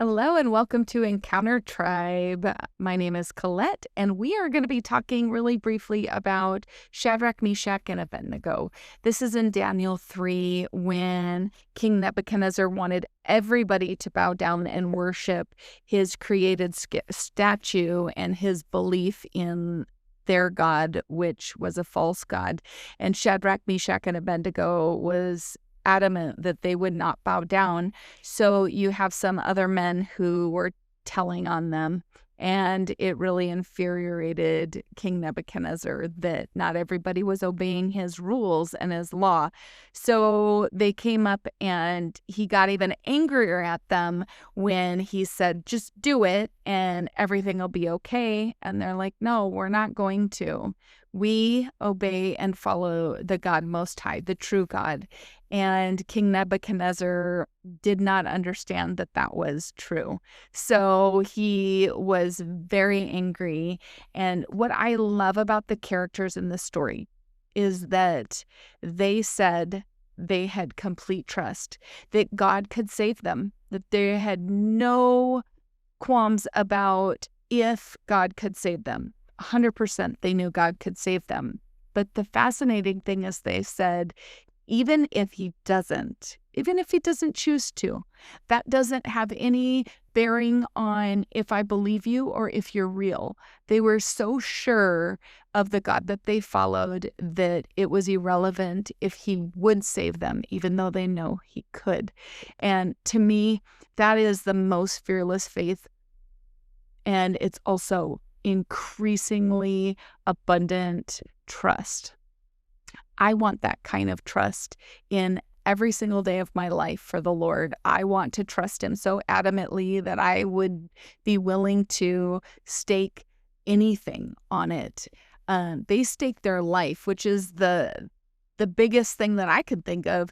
Hello and welcome to Encounter Tribe. My name is Colette, and we are going to be talking really briefly about Shadrach, Meshach, and Abednego. This is in Daniel 3 when King Nebuchadnezzar wanted everybody to bow down and worship his created statue and his belief in their God, which was a false God. And Shadrach, Meshach, and Abednego was adamant that they would not bow down. So you have some other men who were telling on them, and it really infuriated King Nebuchadnezzar that not everybody was obeying his rules and his law. So they came up and he got even angrier at them when he said, just do it and everything will be okay. And they're like, no, we're not going to. We obey and follow the God Most High, the true God. And King Nebuchadnezzar did not understand that that was true. So he was very angry. And what I love about the characters in this story is that they said they had complete trust, that God could save them, that they had no qualms about if God could save them. 100% they knew God could save them. But the fascinating thing is they said, even if he doesn't choose to, that doesn't have any bearing on if I believe you or if you're real. They were so sure of the God that they followed that it was irrelevant if he would save them, even though they know he could. And to me, that is the most fearless faith. And it's also increasingly abundant trust. I want that kind of trust in every single day of my life for the Lord. I want to trust him so adamantly that I would be willing to stake anything on it. They stake their life, which is the biggest thing that I could think of.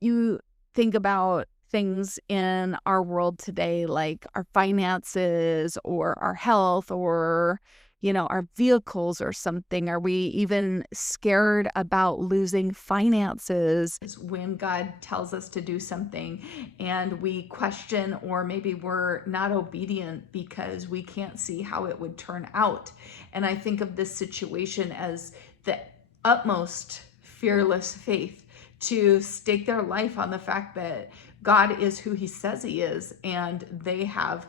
You think about things in our world today, like our finances or our health or our vehicles or something. Are we even scared about losing finances when God tells us to do something and we question, or maybe we're not obedient because we can't see how it would turn out? And I think of this situation as the utmost fearless faith to stake their life on the fact that God is who he says he is, and they have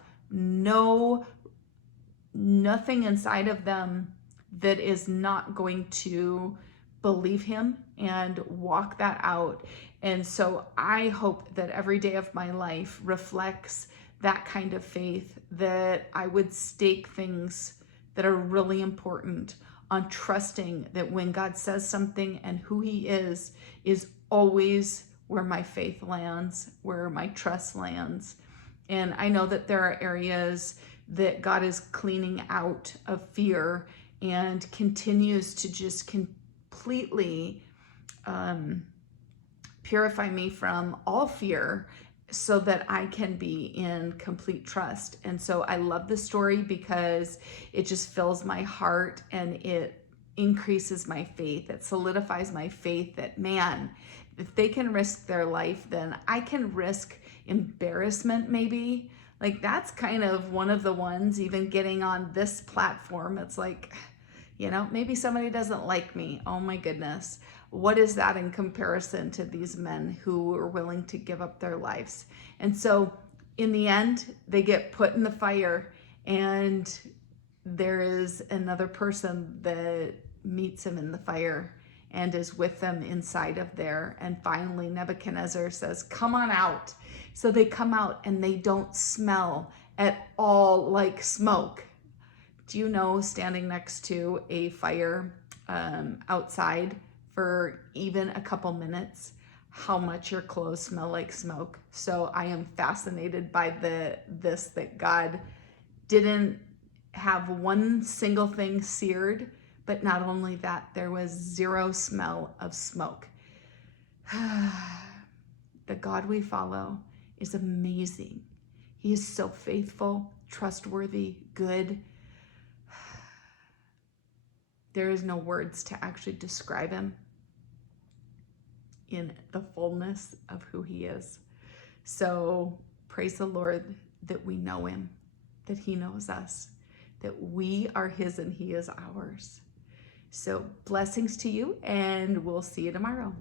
nothing inside of them that is not going to believe him and walk that out. And so I hope that every day of my life reflects that kind of faith, that I would stake things that are really important on trusting that when God says something and who he is always where my faith lands, where my trust lands. And I know that there are areas that God is cleaning out of fear and continues to just completely purify me from all fear so that I can be in complete trust. And so I love the story because it just fills my heart and it increases my faith. It solidifies my faith that, man, if they can risk their life, then I can risk embarrassment maybe. Like, that's kind of one of the ones, even getting on this platform, it's like, maybe somebody doesn't like me. Oh my goodness. What is that in comparison to these men who are willing to give up their lives? And so in the end, they get put in the fire, and there is another person that meets him in the fire and is with them inside of there. And finally, Nebuchadnezzar says, come on out. So they come out and they don't smell at all like smoke. Do you know, standing next to a fire outside for even a couple minutes, how much your clothes smell like smoke? So I am fascinated by this that God didn't have one single thing seared, but not only that, there was zero smell of smoke. The God we follow is amazing. He is so faithful, trustworthy, good. There is no words to actually describe him in the fullness of who he is. So praise the Lord that we know him, that he knows us, that we are his and he is ours. So blessings to you, and we'll see you tomorrow.